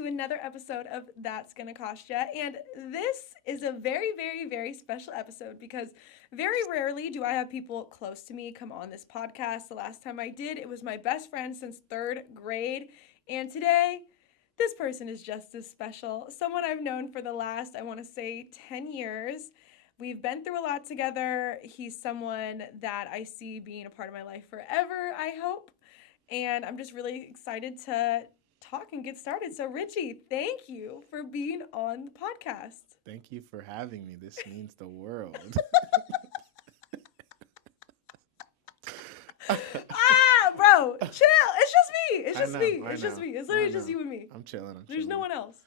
to another episode of That's Gonna Cost Ya. And this is a very, very, very special episode because very rarely do I have people close to me come on this podcast. The last time I did, it was my best friend since 3rd grade. And today, this person is just as special. Someone I've known for the last, I want to say, 10 years. We've been through a lot together. He's someone that I see being a part of my life forever, I hope. And I'm just really excited to talk and get started. So Richie, thank you for being on the podcast. Thank you for having me. This means the world. Bro, chill. It's just me. It's just me. It's just me. It's literally just you and me. I'm chilling. There's no one else.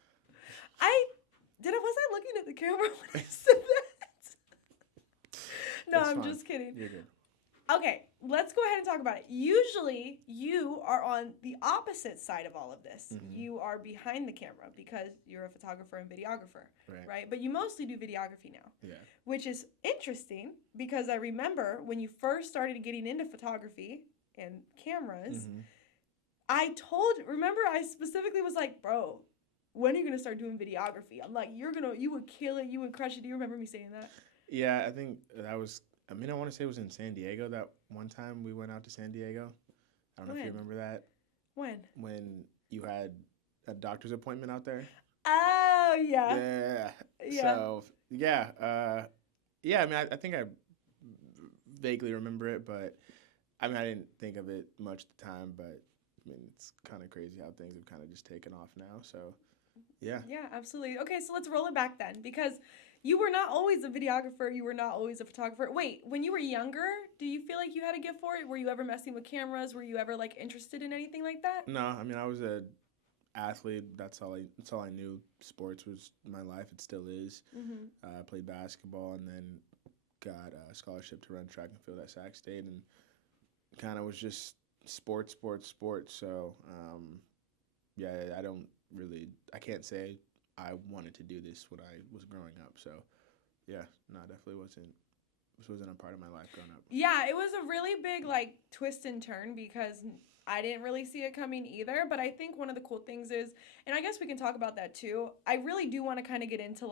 Was I looking at the camera when I said that? No, It's I'm fine. just kidding. You're good. Okay, let's go ahead and talk about it. Usually, you are on the opposite side of all of this. Mhm. You are behind the camera because you're a photographer and videographer, Right. right? But you mostly do videography now, Yeah. which is interesting because I remember when you first started getting into photography and cameras, Mhm. remember I specifically was like, bro, when are you going to start doing videography? I'm like, you would kill it, you would crush it. Do you remember me saying that? Yeah, I think that was, I want to say it was in San Diego that one time we went out to San Diego. I don't know if you remember that. When? When you had a doctor's appointment out there. Oh, yeah. Yeah. So, yeah. I think I vaguely remember it, but I didn't think of it much at the time, but it's kind of crazy how things have kind of just taken off now. So, yeah. Yeah, absolutely. Okay, so let's roll it back then because you were not always a videographer. You were not always a photographer. Wait, when you were younger, do you feel like you had a gift for it? Were you ever messing with cameras? Were you ever interested in anything like that? No, I was a athlete. That's all I knew. Sports was my life. It still is. Mm-hmm. I played basketball and then got a scholarship to run track and field at Sac State, and kind of was just sports. So, I can't say I wanted to do this when I was growing up. So, yeah, no, definitely wasn't. This wasn't a part of my life growing up. Yeah, it was a really big twist and turn because I didn't really see it coming either. But I think one of the cool things is, and I guess we can talk about that too. I really do want to kind of get into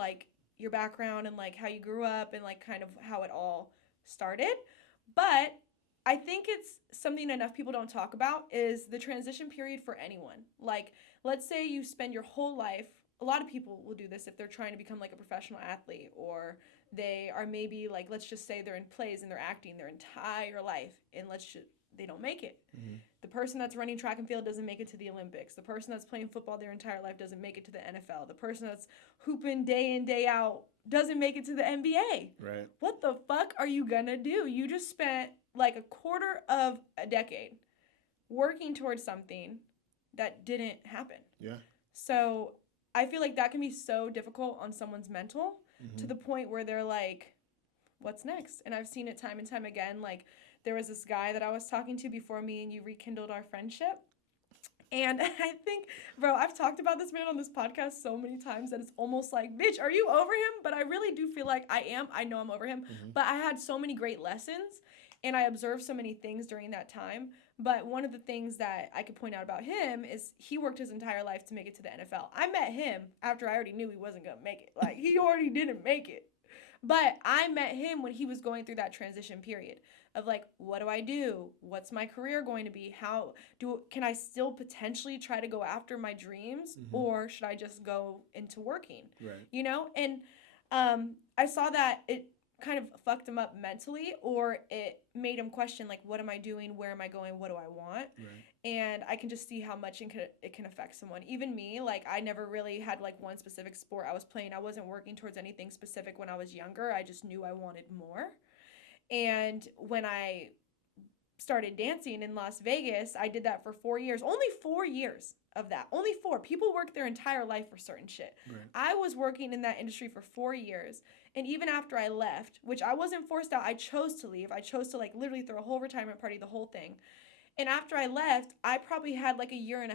your background and how you grew up and kind of how it all started. But I think it's something enough people don't talk about is the transition period for anyone. Let's say you spend your whole life. A lot of people will do this if they're trying to become a professional athlete, or they are maybe let's just say they're in plays and they're acting their entire life, and they don't make it. Mm-hmm. The person that's running track and field doesn't make it to the Olympics. The person that's playing football their entire life doesn't make it to the NFL. The person that's hooping day in, day out doesn't make it to the NBA. Right. What the fuck are you gonna do? You just spent a quarter of a decade working towards something that didn't happen. Yeah. So I feel that can be so difficult on someone's mental Mm-hmm. to the point where they're like, what's next? And I've seen it time and time again. There was this guy that I was talking to before me and you rekindled our friendship. And I think, bro, I've talked about this man on this podcast so many times that it's almost like, bitch, are you over him? But I really do feel like I am. I know I'm over him. Mm-hmm. But I had so many great lessons and I observed so many things during that time. But one of the things that I could point out about him is he worked his entire life to make it to the NFL. I met him after I already knew he wasn't going to make it. He already didn't make it. But I met him when he was going through that transition period of what do I do? What's my career going to be? Can I still potentially try to go after my dreams, Mm-hmm. or should I just go into working? Right. And I saw that it kind of fucked him up mentally, or it made him question what am I doing? Where am I going? What do I want? Right. And I can just see how much it can affect someone. Even me, I never really had one specific sport I was playing. I wasn't working towards anything specific when I was younger. I just knew I wanted more. And when I started dancing in Las Vegas, I did that for 4 years. Only 4 years of that. Only 4. People work their entire life for certain shit. Right. I was working in that industry for 4 years. And even after I left, which I wasn't forced out, I chose to leave. I chose to literally throw a whole retirement party, the whole thing. And after I left, I probably had 1.5 years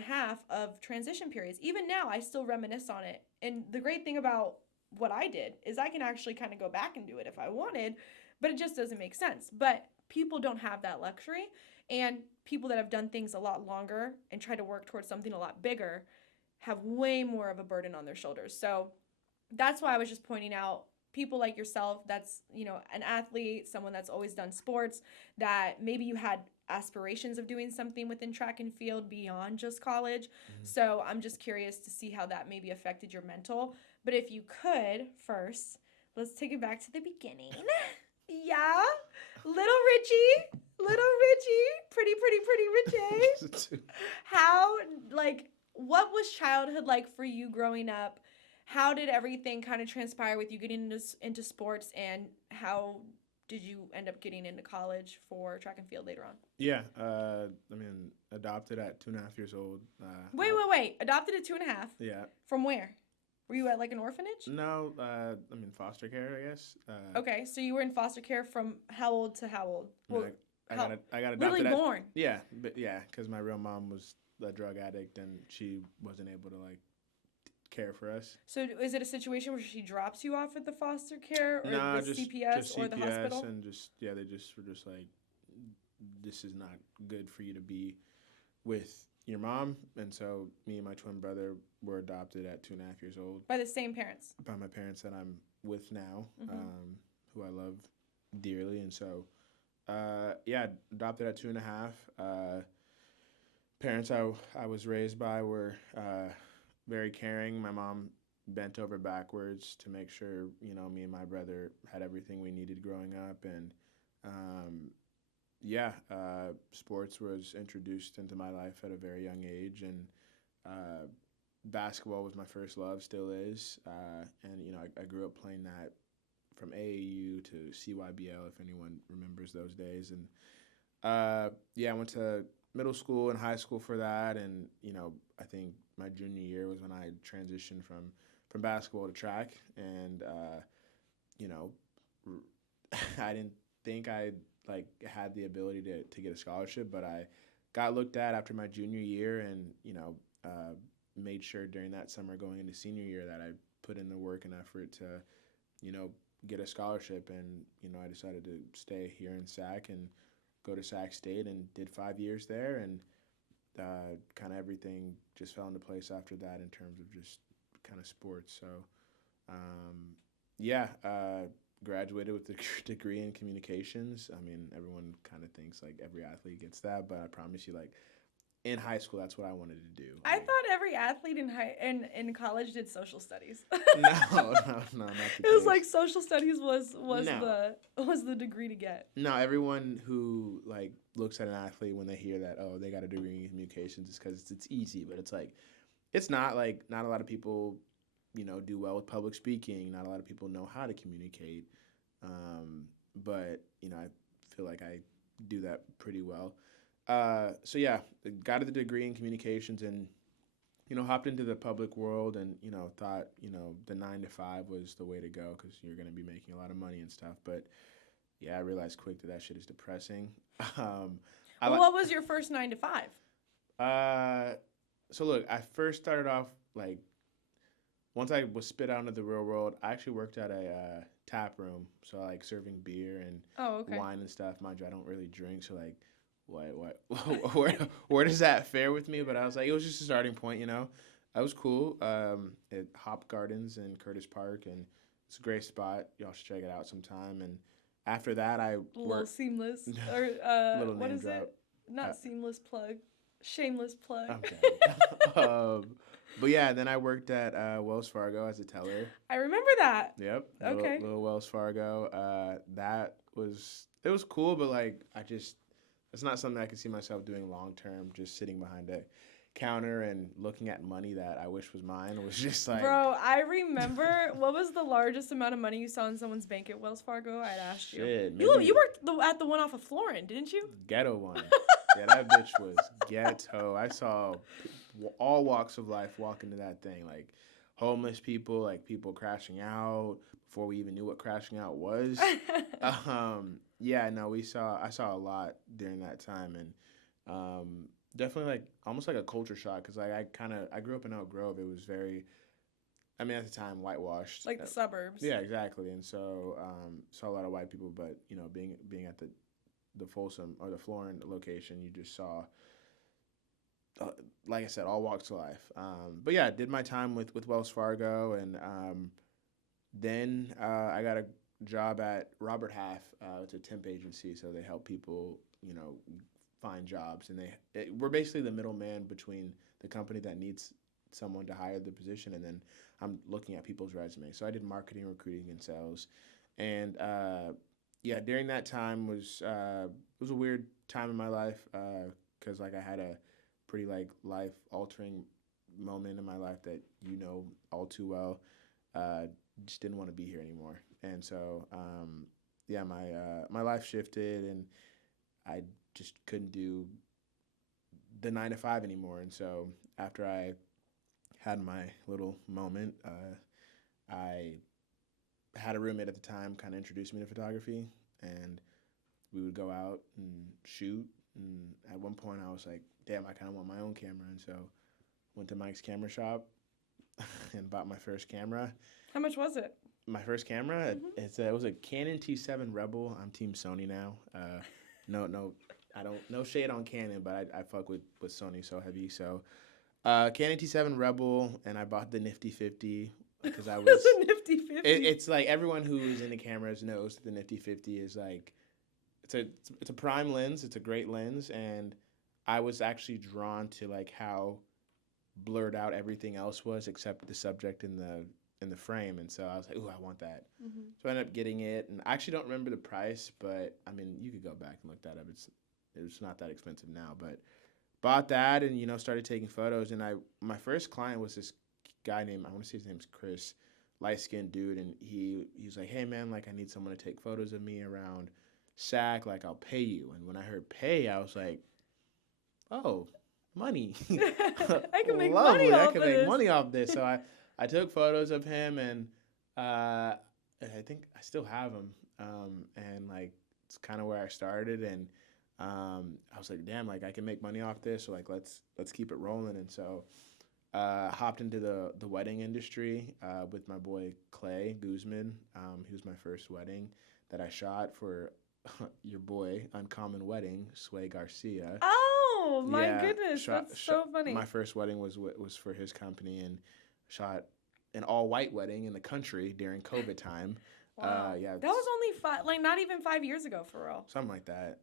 of transition periods. Even now, I still reminisce on it. And the great thing about what I did is I can actually kind of go back and do it if I wanted, but it just doesn't make sense. But people don't have that luxury, and people that have done things a lot longer and try to work towards something a lot bigger have way more of a burden on their shoulders. So that's why I was just pointing out people like yourself that's, an athlete, someone that's always done sports, that maybe you had aspirations of doing something within track and field beyond just college. Mm-hmm. So I'm just curious to see how that maybe affected your mental. But if you could first, let's take it back to the beginning. Yeah. Little Richie, pretty Richie. How, what was childhood like for you growing up? How did everything kind of transpire with you getting into sports, and how did you end up getting into college for track and field later on? Yeah, adopted at 2.5 years old. Wait. Adopted at 2.5? Yeah. From where? Were you at an orphanage? No, foster care, I guess. Okay, so you were in foster care from how old to how old? Well, I got adopted. Literally born. Yeah, because my real mom was a drug addict and she wasn't able to care for us. So is it a situation where she drops you off at the foster care or No, the just CPS or the hospital? And they just were just like, this is not good for you to be with your mom. And so me and my twin brother were adopted at 2.5 years old. By the same parents? By my parents that I'm with now, who I love dearly. And so, adopted at 2.5. Parents I was raised by were very caring. My mom bent over backwards to make sure, me and my brother had everything we needed growing up. And, sports was introduced into my life at a very young age. And basketball was my first love, still is. And, I grew up playing that from AAU to CYBL, if anyone remembers those days. And, I went to middle school and high school for that. And, I think my junior year was when I transitioned from basketball to track. And, I didn't think I had the ability to get a scholarship, but I got looked at after my junior year and, made sure during that summer going into senior year that I put in the work and effort to, get a scholarship. And, I decided to stay here in SAC and go to Sac State and did 5 years there. And kind of everything just fell into place after that in terms of just kind of sports. So, graduated with a degree in communications. I mean, everyone kind of thinks every athlete gets that, but I promise you, in high school, that's what I wanted to do. I thought every athlete in college did social studies. No, not the case. It was social studies was the degree to get. No, everyone who looks at an athlete when they hear that, oh, they got a degree in communications, is because it's easy, but it's not not a lot of people do well with public speaking. Not a lot of people know how to communicate. But, I feel like I do that pretty well. Got the degree in communications and, hopped into the public world and, thought, the 9 to 5 was the way to go because you're going to be making a lot of money and stuff. But, I realized quick that shit is depressing. What was your first 9 to 5? So, look, I first started off, once I was spit out into the real world, I actually worked at a tap room, so serving beer and wine and stuff. Mind you, I don't really drink, so what? Where does that fare with me? But I was it was just a starting point, I was cool. At Hop Gardens in Curtis Park, and it's a great spot. Y'all should check it out sometime. And after that, I little seamless or little what is drop. it? Not seamless plug, shameless plug. Okay. But then I worked at Wells Fargo as a teller. I remember that. Yep. Okay. Little Wells Fargo. It was cool, but it's not something I could see myself doing long term. Just sitting behind a counter and looking at money that I wish was mine. It was just Bro, I remember. What was the largest amount of money you saw in someone's bank at Wells Fargo? I'd asked you. You worked at the one off of Florin, didn't you? Ghetto one. Yeah, that bitch was ghetto. I saw all walks of life walk into that thing, homeless people, people crashing out before we even knew what crashing out was. I saw a lot during that time, and definitely almost a culture shock because I grew up in Elk Grove. It was very, at the time, whitewashed, the suburbs. Yeah, exactly. And so saw a lot of white people, but being at the Folsom or the Florin location, you just saw like I said, all walks of life. But yeah, did my time with Wells Fargo, and then I got a job at Robert Half. It's a temp agency, so they help people, find jobs, and we're basically the middleman between the company that needs someone to hire the position, and then I'm looking at people's resumes. So I did marketing, recruiting, and sales, and yeah, during that time was it was a weird time in my life because like I had a pretty like life altering moment in my life that all too well. Just didn't want to be here anymore, and so yeah, my life shifted, and I just couldn't do the 9 to 5 anymore. And so after I had my little moment, I had a roommate at the time kind of introduced me to photography, and we would go out and shoot. And at one point I was like, damn, I kind of want my own camera. And so went to Mike's camera shop and bought my first camera. How much was it? My first camera, it was a Canon T7 Rebel. I'm Team Sony now. No shade on Canon, but I fuck with Sony so heavy. So Canon T7 Rebel, and I bought the Nifty 50 because I was. What's a Nifty 50? It's like everyone who is into cameras knows that the Nifty 50 is like, it's a prime lens. It's a great lens, and I was actually drawn to like how blurred out everything else was except the subject in the frame, and so I was like, ooh, I want that. So I ended up getting it, and I actually don't remember the price, but I mean, you could go back and look that up. It's not that expensive now, but bought that and started taking photos. And my first client was this guy named, I want to say his name's Chris, light-skinned dude, and he was like, hey man, like I need someone to take photos of me around SAC, like I'll pay you. And when I heard pay, I was like, oh, money. I can make Lovely. money off I can of make this. money off this. So I took photos of him, and I think I still have them. And like it's kind of where I started, and I was like, damn, like I can make money off this. So like let's keep it rolling. And so hopped into the wedding industry with my boy 𝐓𝐢𝐦𝐞𝐬𝐭𝐚𝐦𝐩𝐬. He was my first wedding that I shot for your boy Uncommon Wedding, 𝐓𝐢𝐦𝐞𝐬𝐭𝐚𝐦𝐩𝐬. Oh my goodness, that's so funny. My first wedding was for his company, and shot an all-white wedding in the country during COVID time. Wow. Yeah, That was only not even 5 years ago, for real. something like that.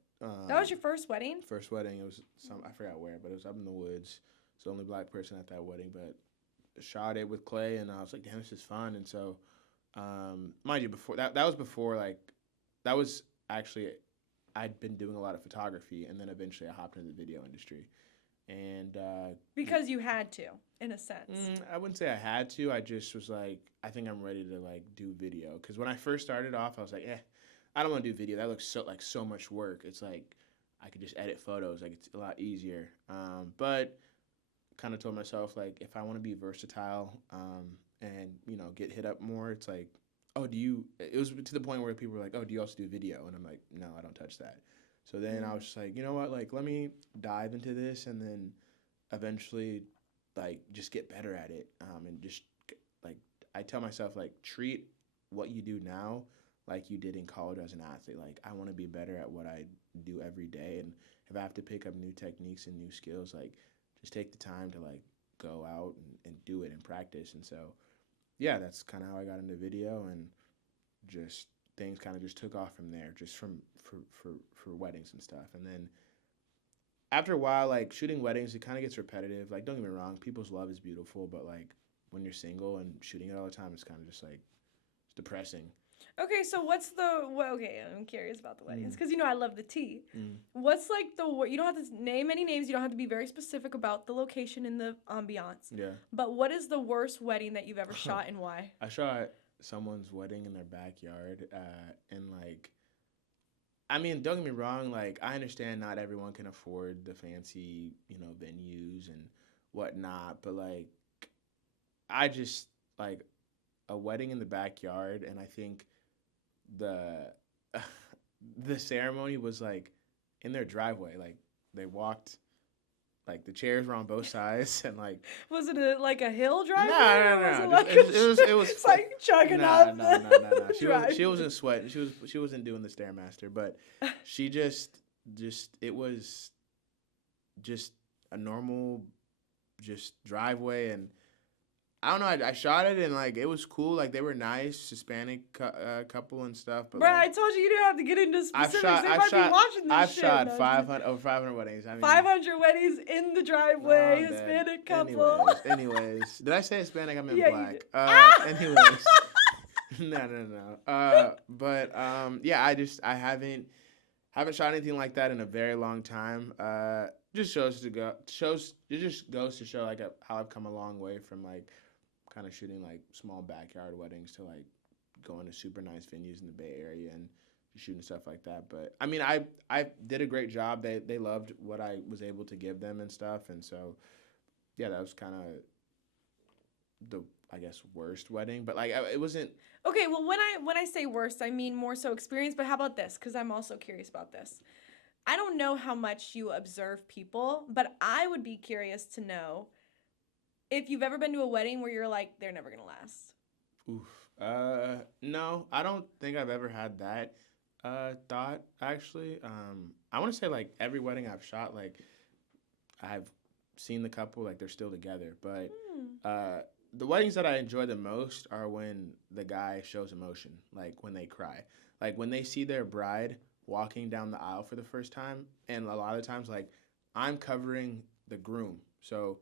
That was your first wedding? First wedding. It was I forgot where, but it was up in the woods. It's the only black person at that wedding, but shot it with Clay, and I was like, damn, this is fun. And so, mind you, before that was before like that was actually I'd been doing a lot of photography, and then eventually I hopped into the video industry. And Because you had to, in a sense. I wouldn't say I had to. I just was like, I think I'm ready to like do video. Because when I first started off, I was like, I don't want to do video. That looks so much work. It's like I could just edit photos. Like it's a lot easier. But kind of told myself like, if I want to be versatile and get hit up more, it's like, oh, it was to the point where people were like, oh, do you also do video? And I'm like, no, I don't touch that. So then I was just like, you know what, like let me dive into this, and then eventually like just get better at it. And just like I tell myself, like treat what you do now like you did in college as an athlete. Like I want to be better at what I do every day, and if I have to pick up new techniques and new skills, like just take the time to like go out and do it and practice. And so yeah, that's kind of how I got into video, and just things kind of just took off from there, just for weddings and stuff. And then after a while, like shooting weddings, it kind of gets repetitive. Like don't get me wrong, people's love is beautiful, but like when you're single and shooting it all the time, it's kind of just like it's depressing. Okay, so okay, I'm curious about the weddings, because I love the tea. What's like you don't have to name any names, you don't have to be very specific about the location and the ambiance. Yeah. But what is the worst wedding that you've ever shot, and why? I shot someone's wedding in their backyard, and like, I mean, don't get me wrong, like I understand not everyone can afford the fancy, venues and whatnot, but like, I just like a wedding in the backyard, and I think the ceremony was like in their driveway. Like they walked, like the chairs were on both sides, and like was it a hill driveway? No. It was it's like chugging up. No. She wasn't sweating. She wasn't doing the Stairmaster, but she just it was just a normal just driveway, and I don't know. I shot it, and like it was cool. Like they were nice, Hispanic couple and stuff. But Bruh, like, I told you didn't have to get into specifics. They might be watching this I've shit. shot No, 500 weddings. I mean, 500 weddings in the driveway, oh, Hispanic couple. Anyways, did I say Hispanic? I meant Yeah, black. Anyways. No. Yeah, I haven't shot anything like that in a very long time. It just goes to show like how I've come a long way from like kind of shooting like small backyard weddings to like going to super nice venues in the Bay Area and shooting stuff like that. But I mean, I did a great job. They loved what I was able to give them and stuff, and so yeah, that was kind of the, I guess, worst wedding. But like it wasn't. Okay, well, when I say worst, I mean more so experience. But how about this? Because I'm also curious about this. I don't know how much you observe people, but I would be curious to know if you've ever been to a wedding where you're like, they're never gonna last. Oof. No, I don't think I've ever had that thought, actually. I want to say like every wedding I've shot, like I've seen the couple, like they're still together. But the weddings that I enjoy the most are when the guy shows emotion, like when they cry, like when they see their bride walking down the aisle for the first time. And a lot of times, like I'm covering the groom, so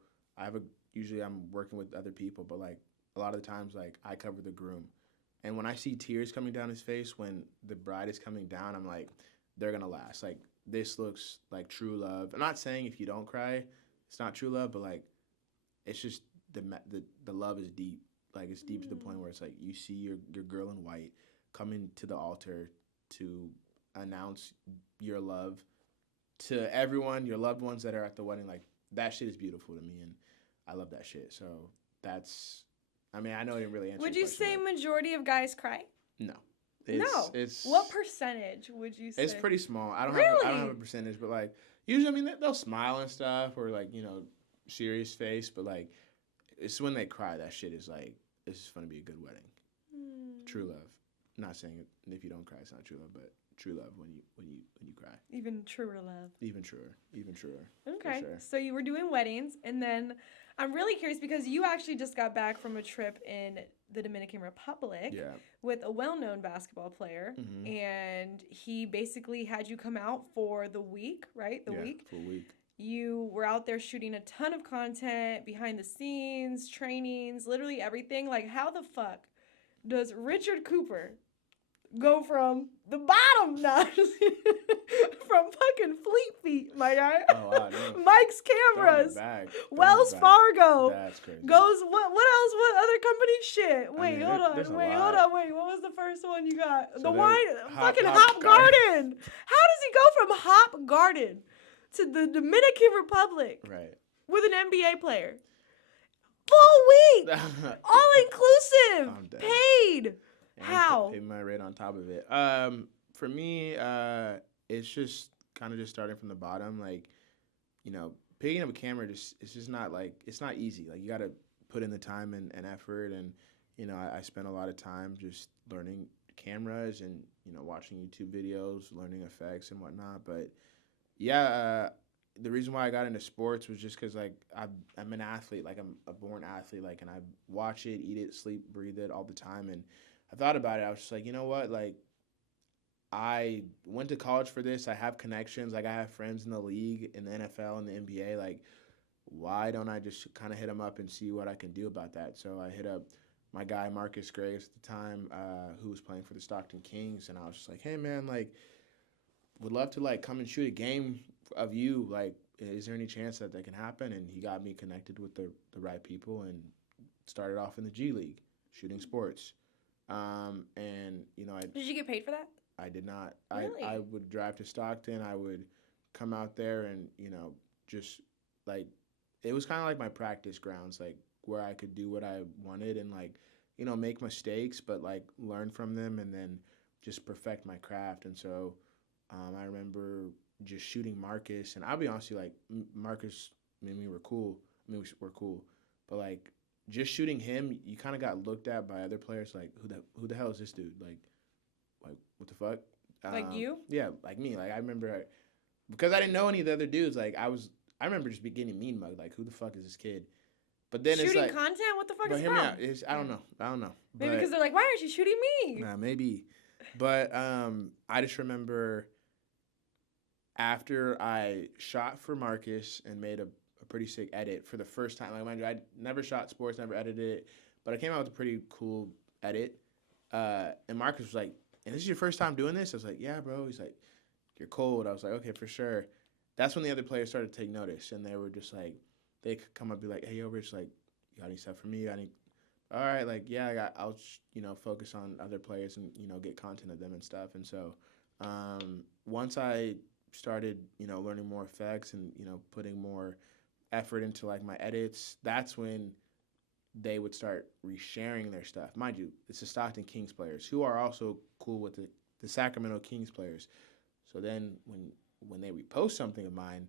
usually I'm working with other people, but like a lot of the times, like I cover the groom. And when I see tears coming down his face when the bride is coming down, I'm like, they're gonna last. Like this looks like true love. I'm not saying if you don't cry, it's not true love, but like it's just the love is deep. Like it's deep to the point where it's like you see your girl in white coming to the altar to announce your love to everyone, your loved ones that are at the wedding. Like that shit is beautiful to me, and I love that shit. So that's. I mean, I know I didn't really answer. Would you say majority of guys cry? No. It's what percentage would you say? It's pretty small. I don't have a percentage, but like usually, I mean, they'll smile and stuff, or like serious face, but like it's when they cry that shit is like this is gonna be a good wedding. True love. Not saying if you don't cry, it's not true love, but true love when you cry. Even truer love. Even truer. Okay, sure. So you were doing weddings, and then I'm really curious because you actually just got back from a trip in the Dominican Republic with a well-known basketball player, and he basically had you come out for the week, right? The week. Full week. You were out there shooting a ton of content, behind the scenes, trainings, literally everything. Like, how the fuck does Richard Cooper go from the bottom notch from fucking Fleet Feet, my guy? Oh, wow, no. Mike's Cameras, Wells Fargo. That's crazy. Goes what else? What other company? Shit. Wait, hold on. Wait, what was the first one you got? So the wine, fucking Hop Hop Garden. How does he go from Hop Garden to the Dominican Republic with an NBA player? Full week, all inclusive, paid. How? Pay my rate on top of it. For me, it's just kind of just starting from the bottom. Like, picking up a camera it's just not like it's not easy. Like you got to put in the time and effort, and I spent a lot of time just learning cameras and watching YouTube videos, learning effects and whatnot. But yeah, the reason why I got into sports was just because like I'm an athlete. Like I'm a born athlete. Like, and I watch it, eat it, sleep, breathe it all the time. And I thought about it. I was just like, you know what? Like, I went to college for this. I have connections. Like, I have friends in the league, in the NFL, and the NBA. Like, why don't I just kind of hit them up and see what I can do about that? So I hit up my guy, Marcus Graves at the time, who was playing for the Stockton Kings. And I was just like, hey, man, like, would love to, like, come and shoot a game of you. Like, is there any chance that can happen? And he got me connected with the right people and started off in the G League, shooting sports. And did you get paid for that? I did not. Really? I would drive to Stockton. I would come out there and just like it was kind of like my practice grounds, like where I could do what I wanted and like make mistakes, but like learn from them and then just perfect my craft. And so I remember just shooting Marcus, and I'll be honest with you, like Marcus and me were cool. We're cool, but like. Just shooting him, you kind of got looked at by other players like, who the hell is this dude? Like what the fuck? Like you? Yeah, like me. Like I remember because I didn't know any of the other dudes. Like I I remember just getting mean mugged. Like, who the fuck is this kid? But then shooting it's like, content? What the fuck but is hear me from? out. I don't know. Maybe But, because they're like, why aren't you shooting me? nah, maybe. But I just remember after I shot for Marcus and made a pretty sick edit for the first time. Like, mind you, I never shot sports, never edited it, but I came out with a pretty cool edit. And Marcus was like, "And this is your first time doing this?" I was like, "Yeah, bro." He's like, "You're cold." I was like, "Okay, for sure." That's when the other players started to take notice, and they were just like, they could come up and be like, "Hey, yo, Rich, like, you got any stuff for me? I need." All right, like, yeah, I'll focus on other players and get content of them and stuff. And so, once I started learning more effects and putting more effort into like my edits, that's when they would start resharing their stuff. Mind you, it's the Stockton Kings players who are also cool with the Sacramento Kings players. So then when they repost something of mine,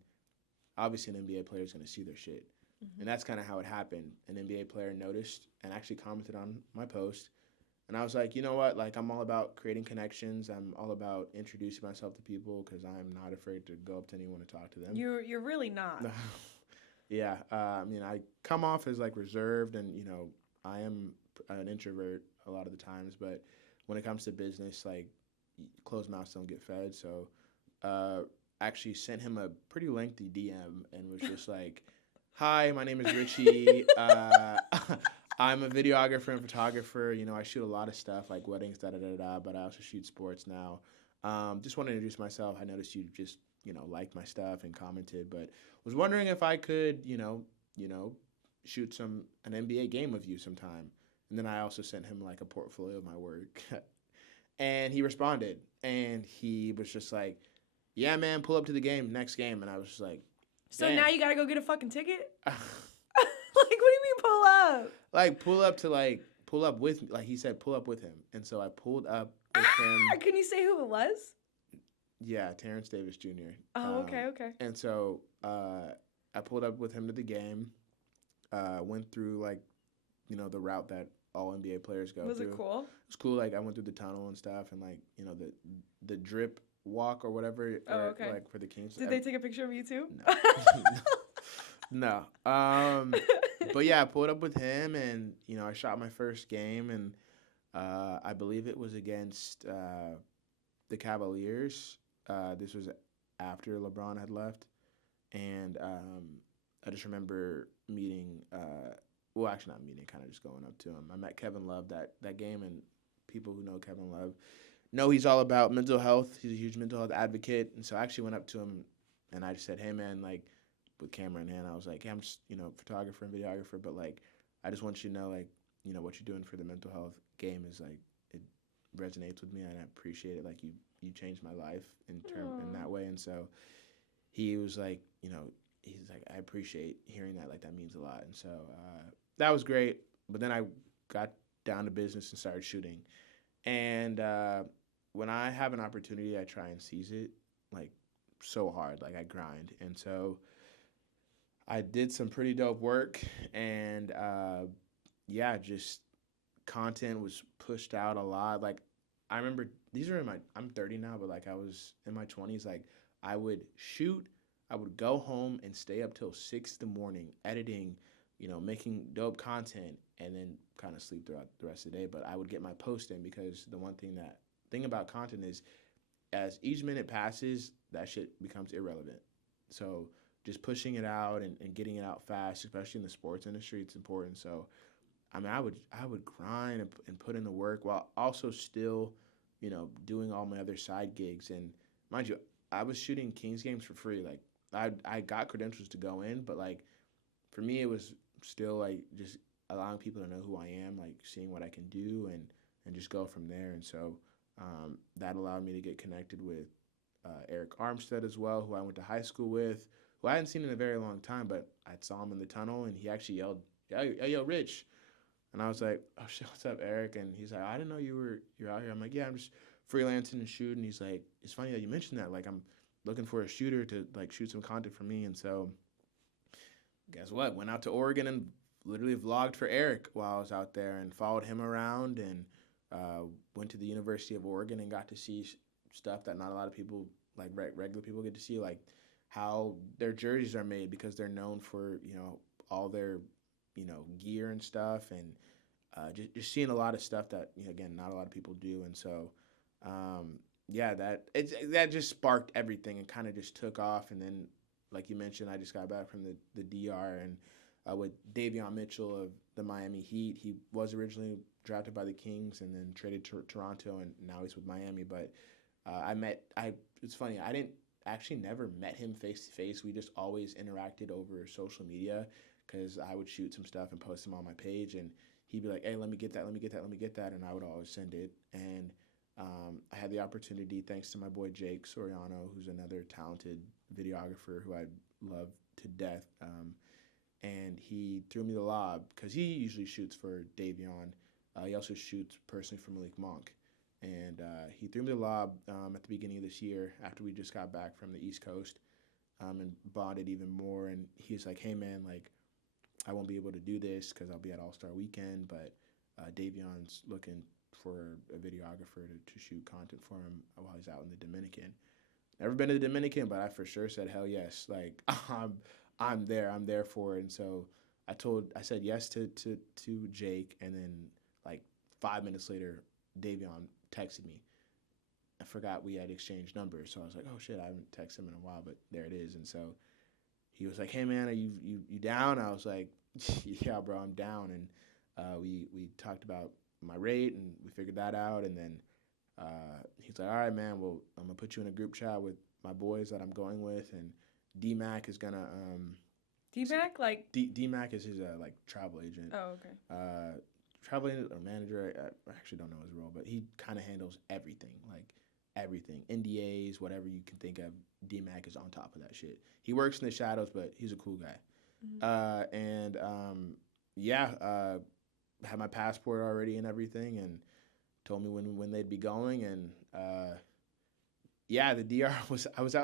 obviously an NBA player is going to see their shit. And that's kind of how it happened. An NBA player noticed and actually commented on my post. And I was like, you know what? Like, I'm all about creating connections. I'm all about introducing myself to people because I'm not afraid to go up to anyone and talk to them. You're really not. Yeah. I mean, I come off as like reserved and, I am an introvert a lot of the times. But when it comes to business, like, closed mouths don't get fed. So actually sent him a pretty lengthy DM and was just like, "Hi, my name is Richie. I'm a videographer and photographer. I shoot a lot of stuff like weddings, da-da-da-da, but I also shoot sports now. Just want to introduce myself. I noticed you just, liked my stuff and commented, but was wondering if I could, shoot an NBA game with you sometime." And then I also sent him like a portfolio of my work. And he responded. And he was just like, "Yeah, man, pull up to the game, next game." And I was just like, so damn. now you gotta go get a fucking ticket? Like, what do you mean pull up? Like, pull up with me. Like, he said, pull up with him. And so I pulled up with him. Can you say who it was? Yeah, Terence Davis Jr. Oh, okay. And so I pulled up with him to the game. Went through, like, the route that all NBA players go through. Was it cool? It was cool. Like, I went through the tunnel and stuff and, like, the drip walk or whatever. Oh, okay. Like, for the Kings. Did they take a picture of you too? No. But yeah, I pulled up with him and, I shot my first game and I believe it was against the Cavaliers. This was after LeBron had left. And I just remember meeting, well, actually not meeting, kind of just going up to him. I met Kevin Love that game, and people who know Kevin Love know he's all about mental health. He's a huge mental health advocate. And so I actually went up to him and I just said, "Hey, man, like," with camera in hand, I was like, "Hey, I'm just, photographer and videographer, but, like, I just want you to know, like, what you're doing for the mental health game is, like, it resonates with me, and I appreciate it. Like, you changed my life in that way." And so he was like, he's like, "I appreciate hearing that. Like, that means a lot." And so that was great. But then I got down to business and started shooting. And when I have an opportunity, I try and seize it, like, so hard. Like, I grind. And so I did some pretty dope work. And, yeah, just content was pushed out a lot. Like, I remember, I'm 30 now, but, like, I was in my 20s. Like, I would shoot. I would go home and stay up till 6 in the morning editing, making dope content, and then kind of sleep throughout the rest of the day. But I would get my post in because the thing about content is as each minute passes, that shit becomes irrelevant. So just pushing it out and getting it out fast, especially in the sports industry, it's important. So, I mean, I would grind and put in the work while also still, doing all my other side gigs. And mind you, I was shooting Kings games for free. Like, I got credentials to go in, but, like, for me, it was still, like, just allowing people to know who I am, like, seeing what I can do and just go from there. And so that allowed me to get connected with Eric Armstead as well, who I went to high school with, who I hadn't seen in a very long time, but I saw him in the tunnel, and he actually yelled, yo, Rich. And I was like, "Oh, shit, what's up, Eric?" And he's like, "I didn't know you're out here." I'm like, "Yeah, I'm just freelancing and shooting." He's like, "It's funny that you mentioned that. Like, I'm looking for a shooter to, like, shoot some content for me." And so guess what? Went out to Oregon and literally vlogged for Eric while I was out there and followed him around and went to the University of Oregon and got to see stuff that not a lot of people, like regular people, get to see, like how their jerseys are made because they're known for, all their, gear and stuff. And just seeing a lot of stuff that, again, not a lot of people do. And so, yeah, that just sparked everything and kind of just took off. And then, like you mentioned, I just got back from the DR and with Davion Mitchell of the Miami Heat. He was originally drafted by the Kings and then traded to Toronto, and now he's with Miami. But it's funny, I didn't actually never met him face to face. We just always interacted over social media because I would shoot some stuff and post them on my page, and he'd be like, "Hey, let me get that, let me get that, let me get that," and I would always send it. And I had the opportunity, thanks to my boy 𝐻𝐢𝐦𝐞𝐬𝐭𝐚𝐦𝐩𝐬, who's another talented videographer who I love to death. And he threw me the lob because he usually shoots for Davion. He also shoots personally for Malik Monk. And he threw me the lob at the beginning of this year after we just got back from the East Coast and bonded even more. And he's like, "Hey, man, like, I won't be able to do this because I'll be at All-Star Weekend, but Davion's looking for a videographer to shoot content for him while he's out in the Dominican." Never been to the Dominican, but I for sure said, hell yes. Like, I'm there for it. And so I said yes to Jake, and then like 5 minutes later, Davion texted me. I forgot we had exchanged numbers, so I was like, oh shit, I haven't texted him in a while, but there it is. And so he was like, "Hey man, are you down?" I was like, "Yeah, bro, I'm down." And we talked about my rate, and we figured that out. And then he's like, "All right, man, well, I'm gonna put you in a group chat with my boys that I'm going with, and D-Mac is gonna D-Mac, like D-Mac is his like travel agent. Oh, okay. Travel agent or manager. I actually don't know his role, but he kind of handles everything, like everything, NDAs, whatever you can think of. D-Mac is on top of that shit. He works in the shadows, but he's a cool guy. Mm-hmm. Had my passport already and everything, and told me when they'd be going. And the DR I was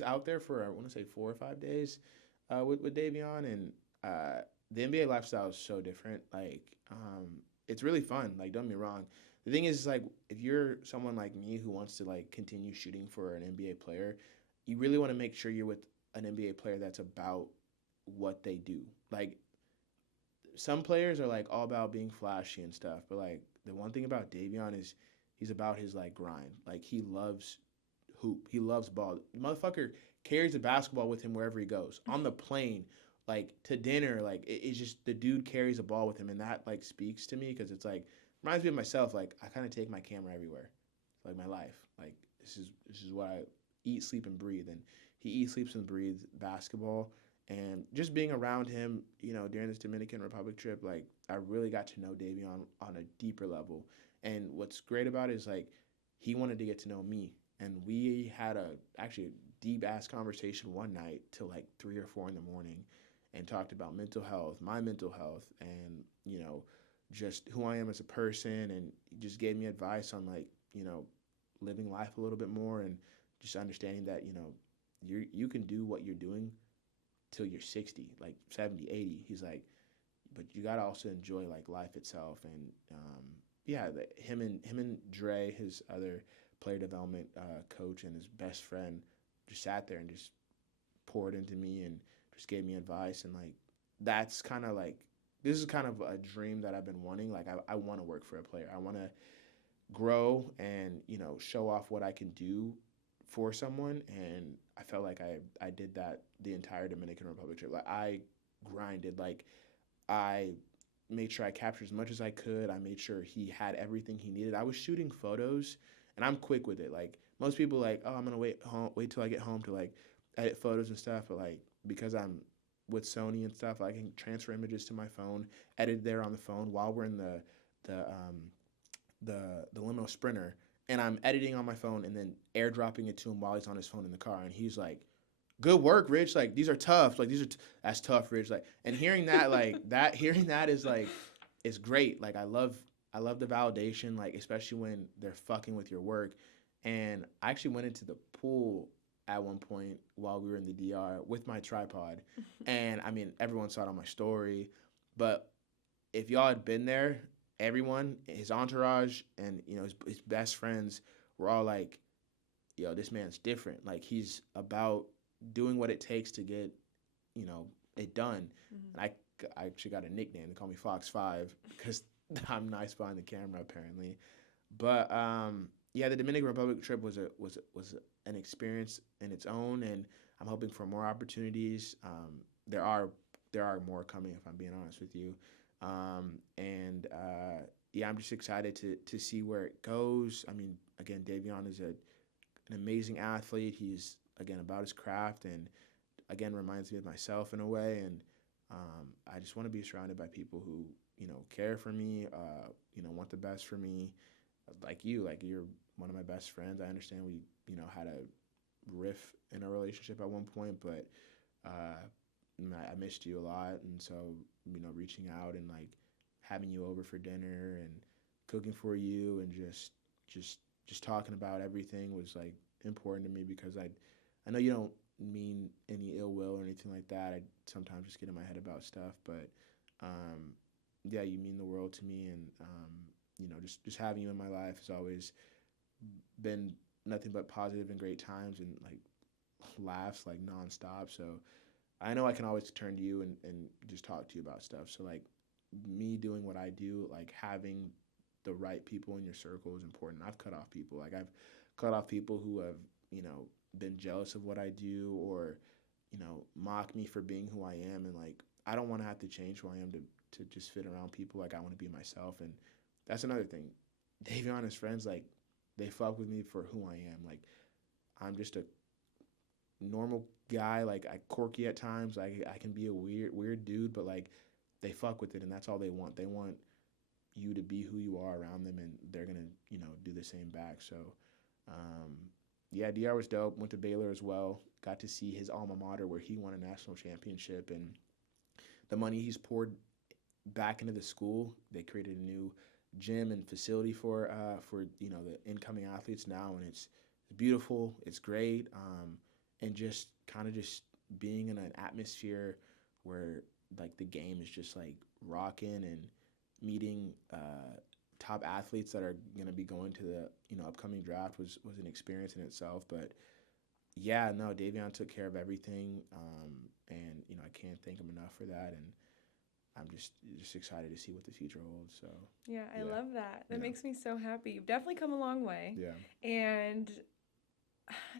out there for, I want to say 4 or 5 days with Davion. And the NBA lifestyle is so different. Like, it's really fun. Like, don't get me wrong. The thing is, like, if you're someone like me who wants to like continue shooting for an NBA player, you really want to make sure you're with an NBA player that's about what they do. Like, some players are like all about being flashy and stuff, but like the one thing about Davion is he's about his like grind. Like, he loves hoop. He loves ball. The motherfucker carries the basketball with him wherever he goes. On the plane, like to dinner, like it's just the dude carries a ball with him, and that like speaks to me because it's like reminds me of myself. Like, I kind of take my camera everywhere, like my life. Like, this is what I eat, sleep, and breathe. And he eats, sleeps, and breathes basketball. And just being around him, during this Dominican Republic trip, like, I really got to know Davion on a deeper level. And what's great about it is like he wanted to get to know me, and we had actually a deep ass conversation one night till like 3 or 4 in the morning, and talked about mental health, my mental health, and just who I am as a person, and he just gave me advice on like living life a little bit more, and just understanding that you can do what you're doing till you're 60, like 70, 80. He's like, but you gotta also enjoy like life itself. And him and Dre, his other player development coach, and his best friend, just sat there and just poured into me and just gave me advice. And like that's kind of like, this is kind of a dream that I've been wanting. Like, I want to work for a player. I want to grow and show off what I can do for someone. And I felt like I did that the entire Dominican Republic trip. Like, I grinded. Like, I made sure I captured as much as I could. I made sure he had everything he needed. I was shooting photos, and I'm quick with it. Like, most people like, oh, I'm gonna wait till I get home to like edit photos and stuff. But like, because I'm with Sony and stuff, I can transfer images to my phone, edit there on the phone while we're in the limo Sprinter, and I'm editing on my phone and then airdropping it to him while he's on his phone in the car. And he's like, "Good work, Rich. Like, these are tough. Like, that's tough, Rich." Like, and hearing that, like hearing that is like, it's great. Like, I love the validation, like especially when they're fucking with your work. And I actually went into the pool at one point while we were in the DR with my tripod, and I mean, everyone saw it on my story, but if y'all had been there, everyone, his entourage, and his best friends were all like, "Yo, this man's different. Like, he's about doing what it takes to get, it done. Mm-hmm. And I actually got a nickname. They call me Fox 5 because I'm nice behind the camera apparently. But yeah, the Dominican Republic trip was an experience in its own, and I'm hoping for more opportunities. There are more coming, if I'm being honest with you. And yeah, I'm just excited to see where it goes. I mean, again, Davion is an amazing athlete. He's again about his craft, and again reminds me of myself in a way. And I just want to be surrounded by people who care for me, want the best for me, like you. Like you're one of my best friends. I understand we had a riff in a relationship at one point, but I missed you a lot, and so reaching out and like having you over for dinner and cooking for you and just talking about everything was like important to me because I know you don't mean any ill will or anything like that. I sometimes just get in my head about stuff, but yeah, you mean the world to me, and just having you in my life has always been nothing but positive and great times and like laughs like nonstop. So I know I can always turn to you and just talk to you about stuff. So like me doing what I do, like having the right people in your circle is important. I've cut off people. Like I've cut off people who have, been jealous of what I do or, mock me for being who I am. And like, I don't want to have to change who I am to just fit around people. Like I want to be myself. And that's another thing. Davion and his friends, like they fuck with me for who I am. Like I'm just a normal guy. Like I quirky at times. I can be a weird dude, but like they fuck with it, and that's all they want. They want you to be who you are around them, and they're gonna do the same back. So yeah, DR was dope. Went to Baylor as well. Got to see his alma mater where he won a national championship, and the money he's poured back into the school. They created a new gym and facility for the incoming athletes now, and it's beautiful. It's great, and just kind of just being in an atmosphere where like the game is just like rocking and meeting top athletes that are going to be going to the upcoming draft was an experience in itself. But yeah, no, Davion took care of everything, and I can't thank him enough for that. And I'm just excited to see what the future holds. So Yeah, I love that. That Yeah. makes me so happy. You've definitely come a long way. yeah, And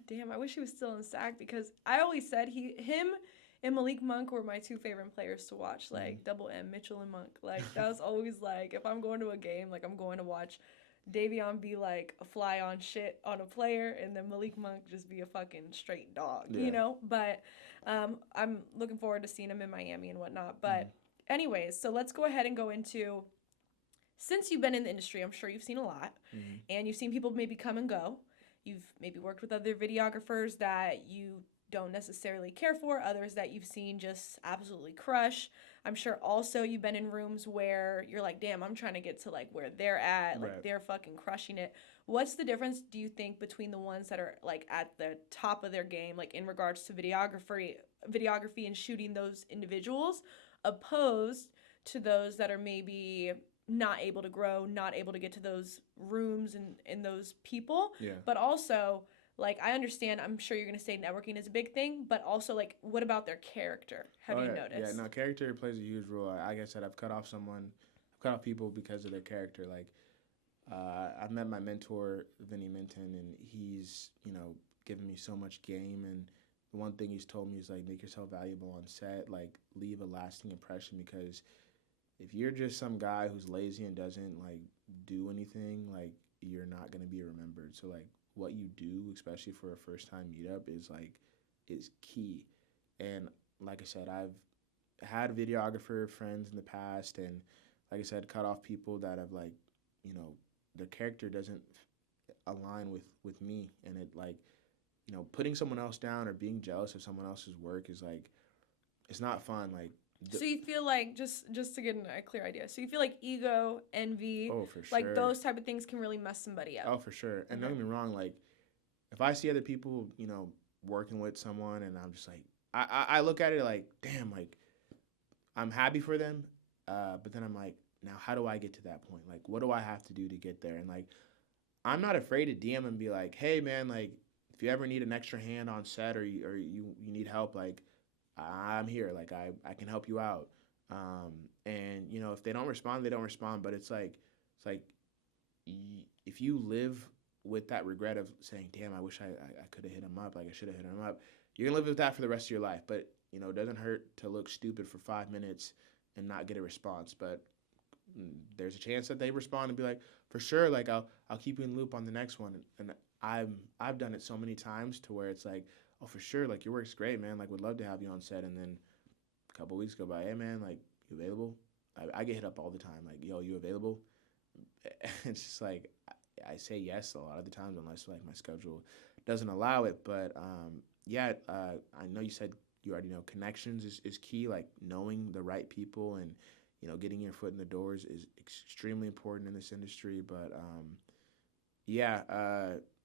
damn, I wish he was still in SAC because I always said him and Malik Monk were my two favorite players to watch. Like Double M, Mitchell and Monk. Like that was always like if I'm going to a game, like I'm going to watch Davion be like a fly on shit on a player, and then Malik Monk just be a fucking straight dog, But I'm looking forward to seeing him in Miami and whatnot. But anyways, so let's go ahead and go into, since you've been in the industry, I'm sure you've seen a lot, and you've seen people maybe come and go. You've maybe worked with other videographers that you don't necessarily care for, others that you've seen just absolutely crush. I'm sure also you've been in rooms where you're like, damn, I'm trying to get to like where they're at, like they're fucking crushing it. What's the difference, do you think, between the ones that are like at the top of their game, like in regards to videography and shooting those individuals, opposed to those that are maybe not able to grow, not able to get to those rooms and those people? But also, like, I understand, I'm sure you're going to say networking is a big thing, but also, like, what about their character? Have you noticed? Yeah, no, character plays a huge role. Like I said, I've cut off people because of their character. Like, I've met my mentor, Vinny Minton, and he's, given me so much game. And the one thing he's told me is, like, make yourself valuable on set. Like, leave a lasting impression, because if you're just some guy who's lazy and doesn't, like, do anything, like, you're not going to be remembered. So, like, what you do, especially for a first-time meetup, is key. And like I said, I've had videographer friends in the past, and like I said, cut off people that have, like, their character doesn't align with me, and it, like, putting someone else down or being jealous of someone else's work is, like, it's not fun. Like, so you feel like, just to get a clear idea, so you feel like ego, envy, oh, for sure, like those type of things can really mess somebody up? Oh, for sure. And don't get me wrong, like, if I see other people, working with someone, and I'm just like, I look at it like, damn, like, I'm happy for them, but then I'm like, now how do I get to that point? Like, what do I have to do to get there? And like, I'm not afraid to DM and be like, hey man, like, if you ever need an extra hand on set, or you need help, like I'm here. Like I can help you out. And you know, if they don't respond, they don't respond. But it's like if you live with that regret of saying, "Damn, I wish I could have hit him up. Like I should have hit him up," you're gonna live with that for the rest of your life. But you know, it doesn't hurt to look stupid for 5 minutes and not get a response. But there's a chance that they respond and be like, "For sure, like I'll keep you in the loop on the next one." And I've done it so many times to where it's like, "Oh, for sure, like your work's great, man. Like would love to have you on set." And then a couple weeks go by, "Hey, man, like you available?" I get hit up all the time, like, "Yo, you available?" It's just like I say yes a lot of the times unless like my schedule doesn't allow it. But I know you said you already know connections is key, like knowing the right people and you know getting your foot in the doors is extremely important in this industry. But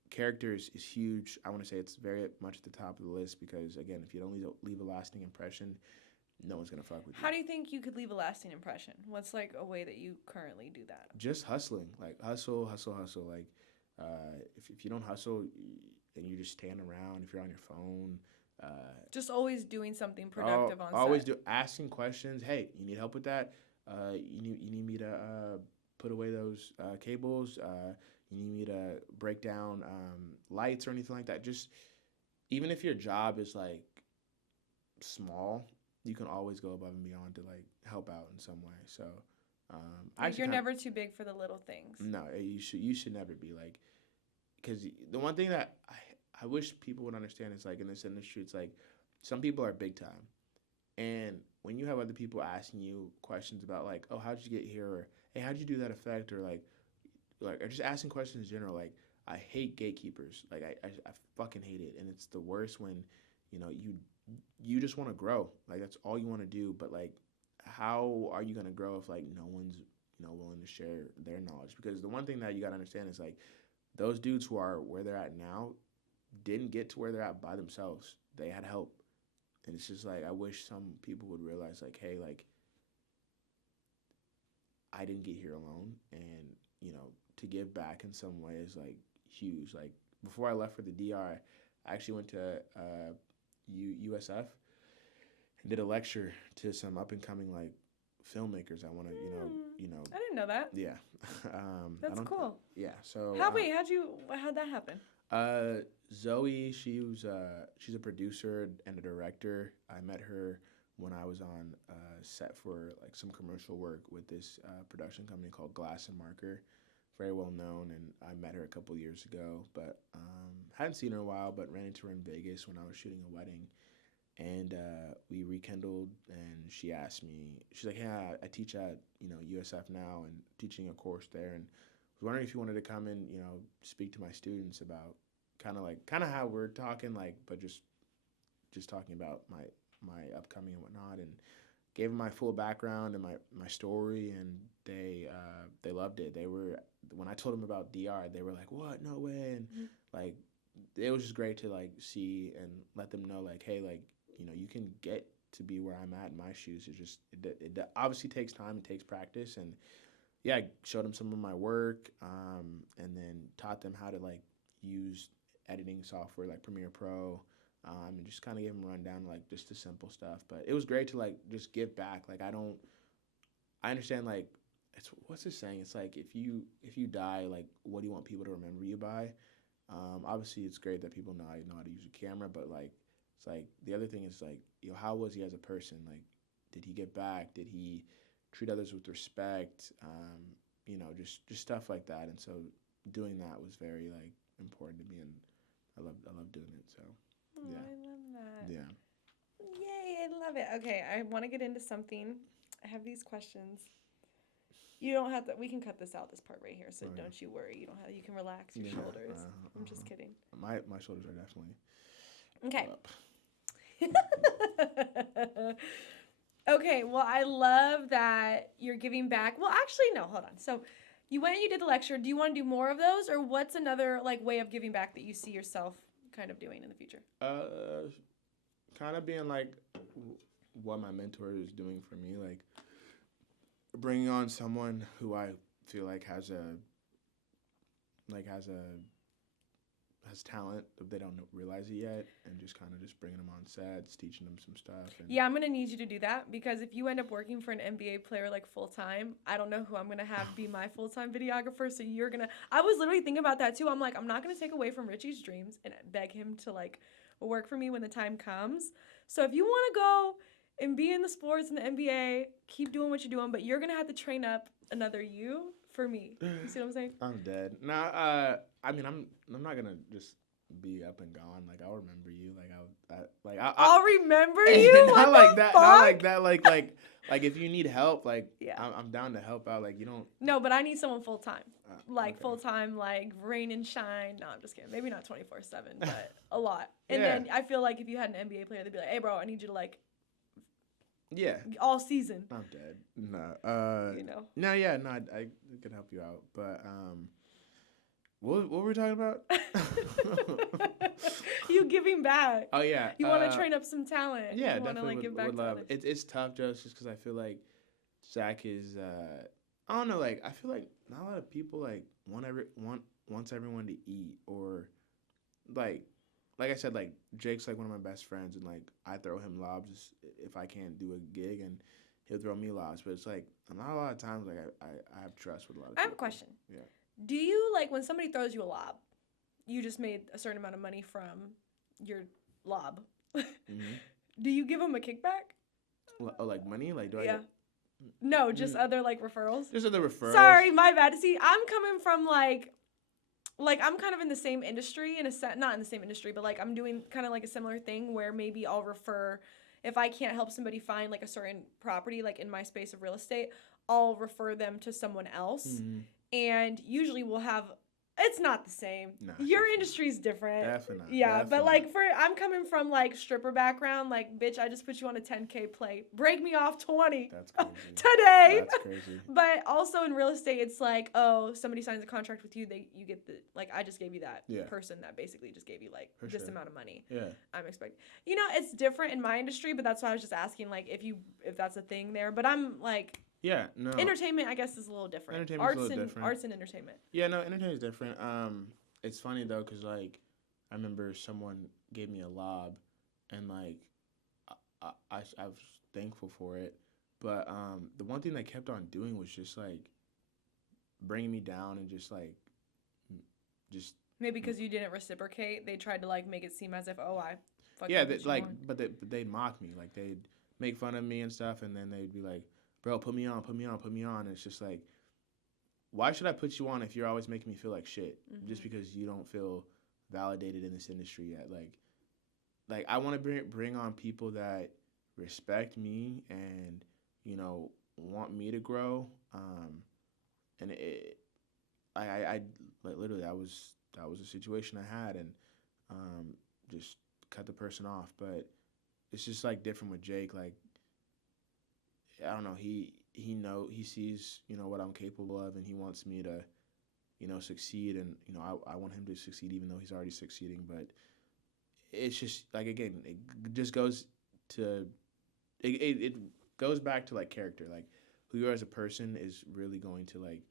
character is huge. I want to say it's very much at the top of the list because again, if you don't leave a lasting impression, no one's gonna fuck with you. How do you think you could leave a lasting impression? What's like a way that you currently do that? Just hustling, like hustle. Like if you don't hustle and you just stand around, if you're on your phone, just always doing something productive on set. Always asking questions. Hey, you need help with that? You need me to put away those cables? You need me to break down lights or anything like that? Just even if your job is like small, you can always go above and beyond to like help out in some way. So like you're never too big for the little things. No, you should never be like, because the one thing that I wish people would understand is like in this industry, it's like some people are big time, and when you have other people asking you questions about like, oh, how'd you get here, or hey, how'd you do that effect, or like or just asking questions in general, like I hate gatekeepers. Like I fucking hate it, and it's the worst when you know you just want to grow, like that's all you want to do, but like how are you going to grow if like no one's willing to share their knowledge? Because the one thing that you got to understand is like those dudes who are where they're at now didn't get to where they're at by themselves. They had help. And it's just like I wish some people would realize like, hey, like I didn't get here alone, and you know to give back in some way is like huge. Like before I left for the DR, I actually went to USF and did a lecture to some up and coming like filmmakers. I want to, I didn't know that. Yeah. That's cool. Yeah. So. How'd that happen? Zoe, she's a producer and a director. I met her when I was on set for like some commercial work with this production company called Glass and Marker, very well known. And I met her a couple years ago, but hadn't seen her in a while. But ran into her in Vegas when I was shooting a wedding, and we rekindled. And she asked me, she's like, "Yeah, I teach at USF now and teaching a course there, and was wondering if you wanted to come and speak to my students about kind of how we're talking, like, but just talking about my upcoming and whatnot." And gave them my full background and my story, and they loved it. They were, when I told them about DR, they were like, "What? No way!" And like it was just great to like see and let them know like, hey, like you can get to be where I'm at in my shoes. It's just it obviously takes time, it takes practice, and yeah, I showed them some of my work, and then taught them how to like use editing software like Premiere Pro, and just kind of gave them a rundown, like just the simple stuff. But it was great to like just give back. Like I understand like what's this saying? It's like if you die, like what do you want people to remember you by? Obviously it's great that people know how to use a camera, but like it's like the other thing is like how was he as a person? Like did he give back? Did he treat others with respect? Just stuff like that. And so doing that was very like important to me, and I love doing it. So yeah. I love that. Yeah. Yay, I love it. Okay, I want to get into something. I have these questions. You don't have to. We can cut this out, this part right here. So don't you worry. You can relax your shoulders. I'm just kidding. My shoulders are definitely okay. up. Okay. Well, I love that you're giving back. Well, actually, no. Hold on. So, you went and you did the lecture. Do you want to do more of those, or what's another like way of giving back that you see yourself kind of doing in the future? Kind of being like what my mentor is doing for me, like bringing on someone who I feel like has a has talent, but they don't realize it yet, and just kind of just bringing them on sets, teaching them some stuff. And Yeah, I'm gonna need you to do that because if you end up working for an NBA player like full time, I don't know who I'm gonna have be my full time videographer. So you're gonna. I was literally thinking about that too. I'm like, I'm not gonna take away from Richie's dreams and beg him to like work for me when the time comes. So if you want to go and be in the sports and the NBA, keep doing what you're doing, but you're gonna have to train up another you for me. You see what I'm saying? I'm dead. Nah, I mean, I'm not gonna just be up and gone. Like, I'll remember you. I'll remember you. Not What like the that. fuck? Not like that. Like if you need help, like Yeah. I'm down to help out. Like you don't. No, but I need someone full time. Like Okay. full time, like rain and shine. No, I'm just kidding. Maybe not 24/7, but a lot. And Yeah. then I feel like if you had an NBA player, they'd be like, "Hey, bro, I need you to like Yeah. all season." I'm dead. No. You know. No. Yeah. No. I can help you out, but what were we talking about? You giving back. Oh yeah. You want to train up some talent. Yeah, you want to definitely like give back would to love. others. It's tough just because I feel like Zach is. I don't know. Like I feel like not a lot of people like wants everyone to eat or like I said, like Jake's like one of my best friends and like I throw him lobs if I can't do a gig and he'll throw me lobs. But it's like not a lot of times like I have trust with a lot of people. I have a question. Yeah. Do you like when somebody throws you a lob? You just made a certain amount of money from your lob. Mm-hmm. Do you give them a kickback? Oh, like money? Like do I? Yeah. Get, No, just other like referrals. Just other referrals. Sorry, my bad. See, I'm coming from like I'm kind of in the same industry not in the same industry, but like I'm doing kind of like a similar thing where maybe I'll refer if I can't help somebody find like a certain property like in my space of real estate, I'll refer them to someone else. Mm-hmm. And usually we'll have it's not the same. No, Your definitely. industry's different. Definitely not. Yeah, Definitely but like I'm coming from like stripper background, like bitch, I just put you on a 10K plate. Break me off 20 That's crazy. today. That's crazy. But also in real estate, it's like, oh, somebody signs a contract with you, you get the like I just gave you that person that basically just gave you like For this sure. amount of money. Yeah. I'm expecting. You know, it's different in my industry, but that's why I was just asking like if that's a thing there. But I'm like Yeah, no. entertainment, I guess, is a little different. Entertainment's a little different. Arts and entertainment. Yeah, no, entertainment's different. It's funny though, cause like I remember someone gave me a lob, and like I was thankful for it, but the one thing they kept on doing was just like bringing me down and just Maybe because you didn't reciprocate, they tried to like make it seem as if I fucking yeah, put you on. but they'd mock me, like they'd make fun of me and stuff, and then they'd be like, bro, put me on. And it's just like, why should I put you on if you're always making me feel like shit just because you don't feel validated in this industry yet? Like I want to bring on people that respect me and, you know, want me to grow. And I like literally that was a situation I had, and just cut the person off. But it's just like different with Jake. Like I don't know, he sees, you know, what I'm capable of, and he wants me to, you know, succeed, and you know I want him to succeed even though he's already succeeding. But it's just like, again, it just goes to it goes back to like character, like who you are as a person is really going to like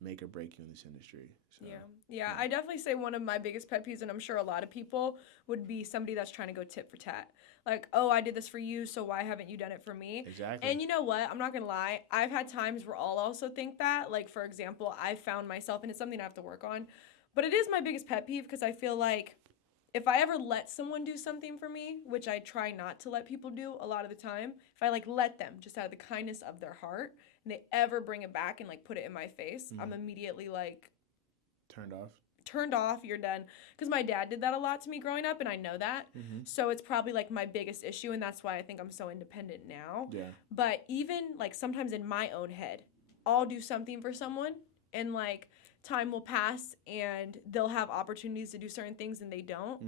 make or break you in this industry. So, yeah, I definitely say one of my biggest pet peeves, and I'm sure a lot of people, would be somebody that's trying to go tit for tat. Like, oh, I did this for you, so why haven't you done it for me? Exactly. And you know what? I'm not going to lie. I've had times where I'll also think that. Like, for example, I found myself, and it's something I have to work on, but it is my biggest pet peeve because I feel like if I ever let someone do something for me, which I try not to let people do a lot of the time, if I like let them just out of the kindness of their heart and they ever bring it back and like put it in my face, I'm immediately like turned off, you're done. Because my dad did that a lot to me growing up, and I know that. So it's probably like my biggest issue, and that's why I think I'm so independent now. Yeah. But even like sometimes in my own head, I'll do something for someone, and like time will pass and they'll have opportunities to do certain things and they don't.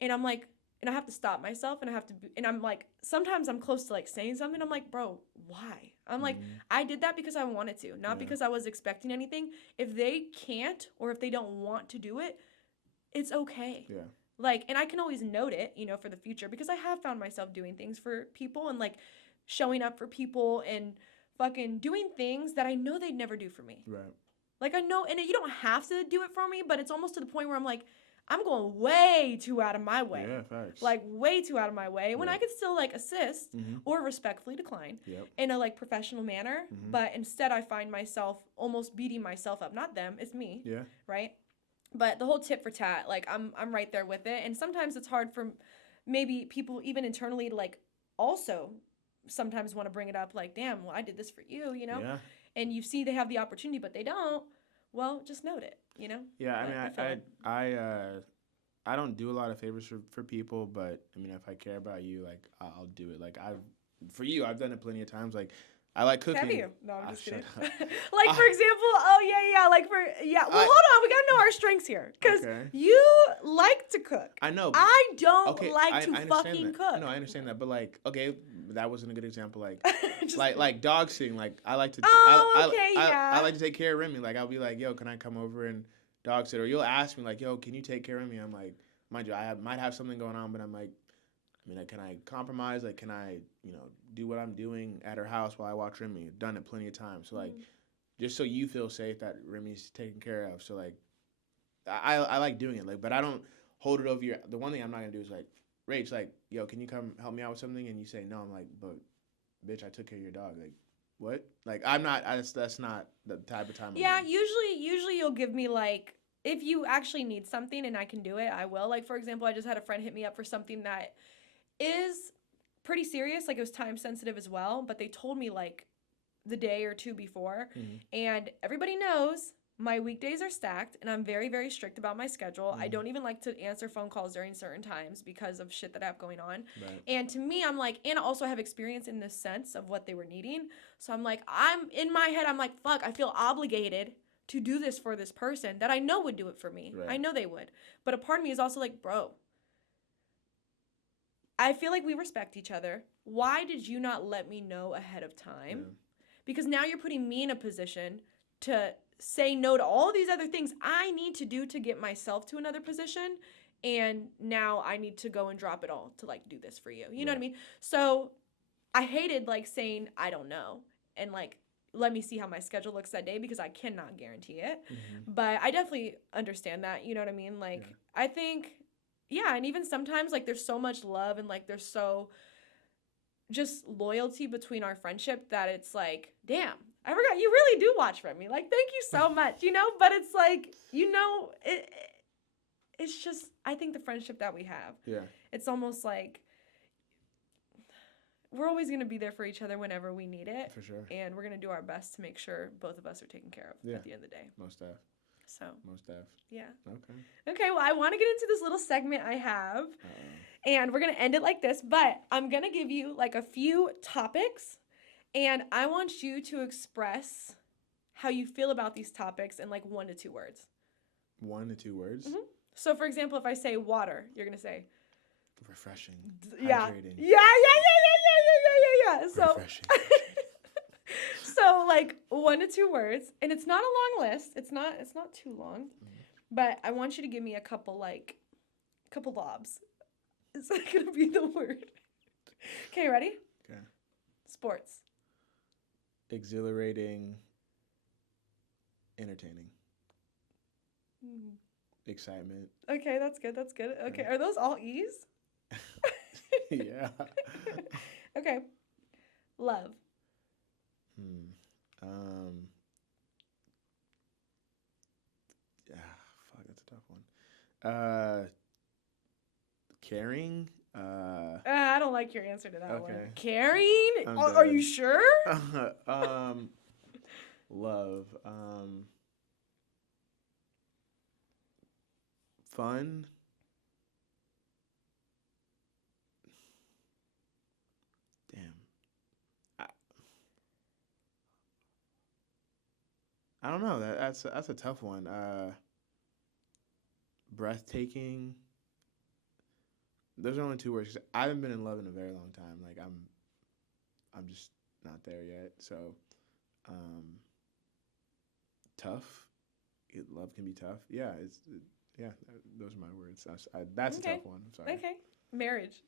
And I'm like, and I have to stop myself, and I have to be, and I'm like, sometimes I'm close to like saying something. I'm like, bro, why? I'm like, I did that because I wanted to, not because I was expecting anything. If they can't, or if they don't want to do it, it's okay. Yeah. Like, and I can always note it, you know, for the future, because I have found myself doing things for people and like showing up for people and fucking doing things that I know they'd never do for me. Right. Like I know, and you don't have to do it for me, but it's almost to the point where I'm like, I'm going way too out of my way. Yeah, facts. Like, way too out of my way when Yeah. I could still, like, assist or respectfully decline in a, like, professional manner. But instead, I find myself almost beating myself up. Not them, it's me. Yeah. Right? But the whole tit for tat, like, I'm right there with it. And sometimes it's hard for maybe people even internally to, like, also sometimes want to bring it up, like, damn, well, I did this for you, you know? Yeah. And you see they have the opportunity, but they don't. Well, just note it, you know? Yeah, I But mean, I don't do a lot of favors for people, but I mean, if I care about you, like I'll do it. Like for you, I've done it plenty of times. Like I like cooking. Have you? No, I'm just kidding. Shut up. Like, for example, like well, hold on, we gotta know our strengths here, because you like to cook. I know. I don't like to I fucking cook. No, I understand that, but like, okay, that wasn't a good example. Like, like dog sitting. Like, I like to. I like to take care of Remy. Like, I'll be like, yo, can I come over and dog sit? Or you'll ask me like, yo, can you take care of me? I'm like, mind you, might have something going on, but I'm like, I mean, like, can I compromise? Like, can I, do what I'm doing at her house while I watch Remy? I've done it plenty of times. So, like, just so you feel safe that Remy's taken care of. So, like, I like doing it. Like, but I don't hold it over your... The one thing I'm not going to do is, like, Rach, like, yo, can you come help me out with something? And you say, no. I'm like, but, bitch, I took care of your dog. Like, what? Like, I'm not... That's not the type of time Yeah, I'm in. usually you'll give me, like... If you actually need something and I can do it, I will. Like, for example, I just had a friend hit me up for something that is pretty serious. Like, it was time sensitive as well, but they told me, like, the day or two before. And everybody knows my weekdays are stacked, and I'm very, very strict about my schedule. I don't even like to answer phone calls during certain times because of shit that I have going on. Right. And to me, I'm like, and I also have experience in the sense of what they were needing. So I'm like, in my head, I'm like, fuck, I feel obligated to do this for this person that I know would do it for me. Right. I know they would. But a part of me is also like, bro, I feel like we respect each other. Why did you not let me know ahead of time? Yeah. Because now you're putting me in a position to say no to all these other things I need to do to get myself to another position. And now I need to go and drop it all to, like, do this for you. You know what I mean? So I hated, like, saying, I don't know. And, like, let me see how my schedule looks that day, because I cannot guarantee it. But I definitely understand that. You know what I mean? Like, I think, and even sometimes, like, there's so much love and, like, there's so just loyalty between our friendship that it's like, damn, I forgot you really do watch for me. Like, thank you so much, But it's like, it's just, I think the friendship that we have, it's almost like we're always going to be there for each other whenever we need it. For sure. And we're going to do our best to make sure both of us are taken care of at the end of the day. Most def. So. Most def. Yeah. Okay. Okay, well, I want to get into this little segment I have. And we're going to end it like this. But I'm going to give you, like, a few topics. And I want you to express how you feel about these topics in, like, 1 to 2 words. 1 to 2 words? So, for example, if I say water, you're going to say... Refreshing. Hydrating. Yeah. So, refreshing. So, like, 1 to 2 words, and it's not a long list. It's not too long, but I want you to give me a couple lobs. Is that gonna be the word? Okay, ready? Okay. Sports. Exhilarating. Entertaining. Excitement. Okay, that's good. Okay, are those all E's? Yeah. Okay. Love. Fuck, that's a tough one. Caring. I don't like your answer to that one. Caring? Are you sure? Love. Fun. I don't know. That's a tough one. Breathtaking. Those are only 2 words. 'Cause I haven't been in love in a very long time. Like, I'm just not there yet. So, tough. Love can be tough. Yeah, those are my words. That's a tough one. I'm sorry. Okay. Marriage.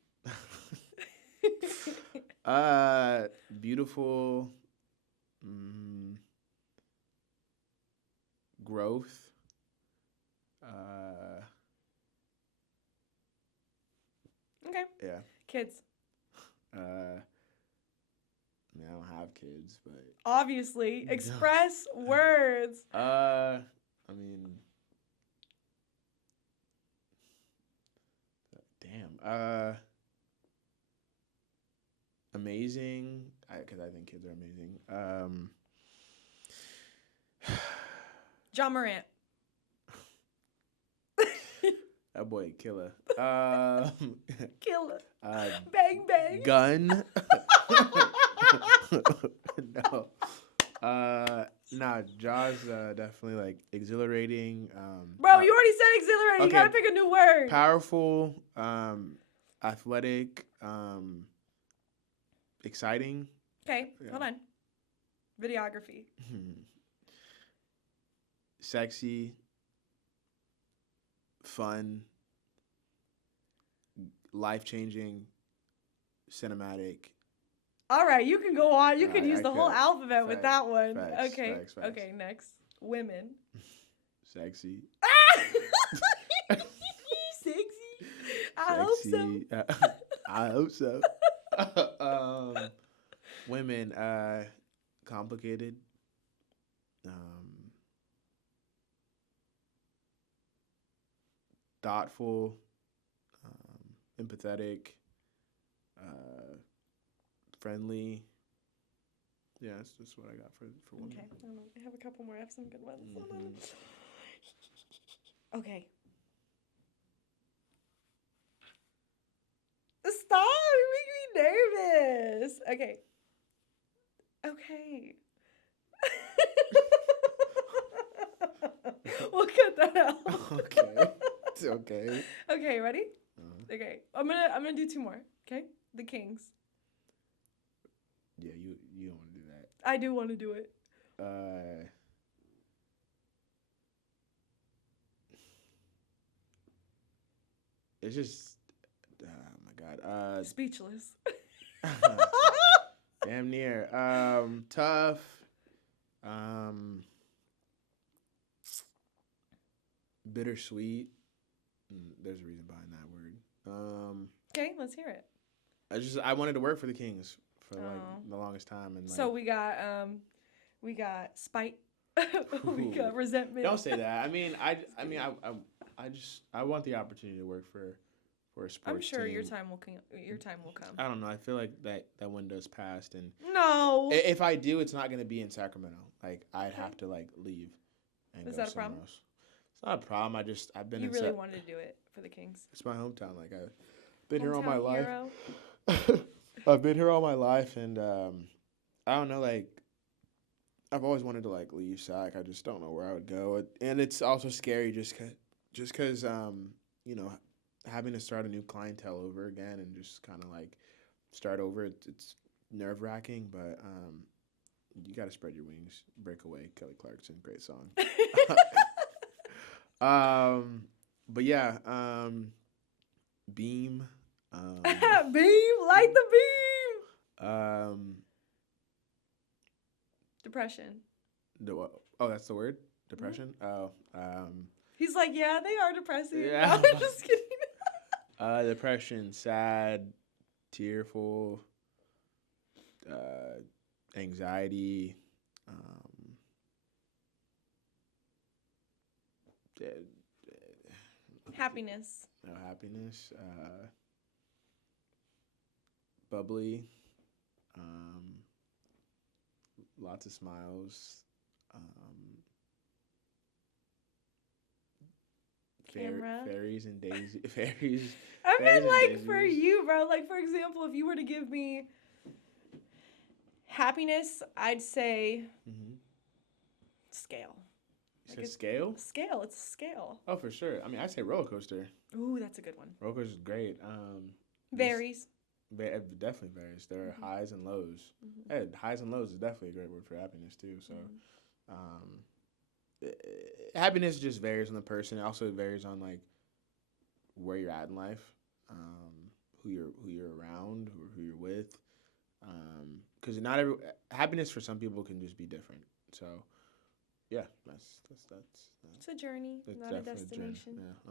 Beautiful. Growth. Okay. Yeah. Kids. I mean, I don't have kids, but Obviously. Express words. I mean, damn. Amazing. Because I think kids are amazing. John Morant. That boy killer. Killer. Bang bang. Gun. No. Nah, Jaws definitely like exhilarating. Bro, you already said exhilarating. Okay. You gotta pick a new word. Powerful, athletic, exciting. Okay, Yeah. hold on. Videography. Sexy, fun, life-changing, cinematic. All right, you can go on. You All can right, use the whole alphabet with that one. Facts, Okay. facts, facts. Okay, next. Women. Sexy. Sexy. I hope so. I hope so. Women, complicated. Thoughtful, empathetic, friendly. Yeah, that's just what I got for women. Okay, I have a couple more. I have some good ones. Mm-hmm. Okay. Stop! You're making me nervous. Okay. Okay. We'll cut that out. Okay. It's okay. Okay, ready? Okay. I'm gonna do two more. Okay? The Kings. Yeah, you don't want to do that. I do want to do it. It's just, oh my God. Speechless. Damn near. Tough. Bittersweet. There's a reason behind that word. Okay, let's hear it. I wanted to work for the Kings for like the longest time, and like, so we got spite. We got resentment. Don't say that. I mean, I want the opportunity to work for a sports I'm sure team. your time will come. I don't know. I feel like that window's passed, and no. If I do, it's not going to be in Sacramento. Like I'd have to like leave and Is go that a problem? else. It's not a problem. I've been. You really wanted to do it for the Kings. It's my hometown. Like I've been here all my hero. life. I've been here all my life, and I don't know. Like I've always wanted to like leave Sac. I just don't know where I would go, and it's also scary just because you know, having to start a new clientele over again and just kind of like start over. It's nerve-wracking, but you got to spread your wings. Break away, Kelly Clarkson, great song. But yeah, beam. Beam, light the beam. Depression. That's the word? Depression? Mm-hmm. He's like, yeah, they are depressing. Yeah. I'm just kidding. Depression, sad, tearful, anxiety, happiness. No happiness, bubbly, lots of smiles, Camera. Fairies and daisy fairies. I meant like daisies. for you, bro. Like for example, if you were to give me happiness, I'd say scale. You said scale? Scale. It's a scale. Oh, for sure. I mean, I'd say roller coaster. Ooh, that's a good one. Roller coaster is great. Varies. It definitely varies. There are highs and lows. Hey, highs and lows is definitely a great word for happiness too. So, happiness just varies on the person. It also varies on like where you're at in life, who you're around, who you're with. Because not every happiness for some people can just be different. So, yeah, that's it's a journey, not a destination. Yeah.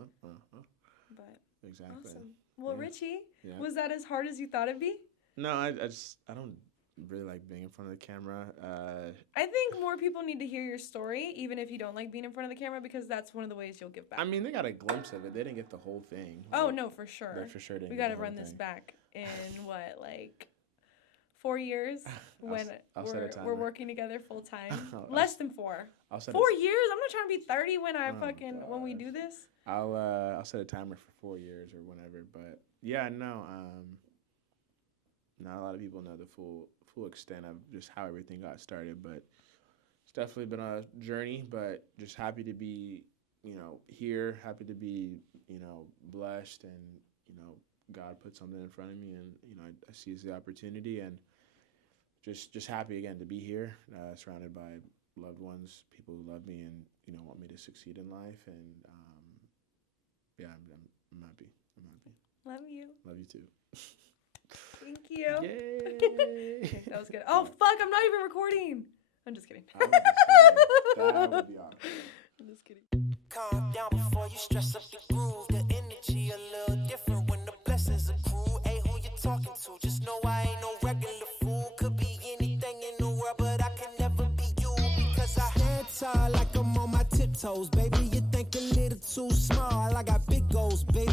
But exactly. Awesome. Well, Yeah. Richie, Yeah. was that as hard as you thought it'd be? No, I don't really like being in front of the camera. I think more people need to hear your story, even if you don't like being in front of the camera, because that's one of the ways you'll give back. I mean, they got a glimpse of it. They didn't get the whole thing. Oh, Like, no, for sure. They for sure didn't. We get got to the whole run this thing. back in what, like 4 years when I'll set a we're timer. working together full time. I'll- Less than 4. I'll set 4 years? I'm not trying to be 30 when I Oh, when we gosh. do this. I'll set a timer for 4 years or whenever. But yeah, no. Not a lot of people know the full extent of just how everything got started, but it's definitely been a journey. But just happy to be, here. Happy to be, blessed, and God put something in front of me, and I seized the opportunity, and just happy again to be here, surrounded by loved ones, people who love me, and want me to succeed in life, and yeah, I'm happy. I'm happy. Love you. Love you too. Thank you. Yay! Okay, that was good. Oh, fuck, I'm not even recording. I'm just kidding. I would be sorry. That would be awkward. I'm just kidding. Calm down before you stress up the groove. The energy a little different when the blessings accrue. Hey, who you talking to? Just know I ain't no regular fool. Could be anything in the world, but I can never be you because I stand tall like I'm on my tiptoes, baby. You think a little too small. I got big goals, baby.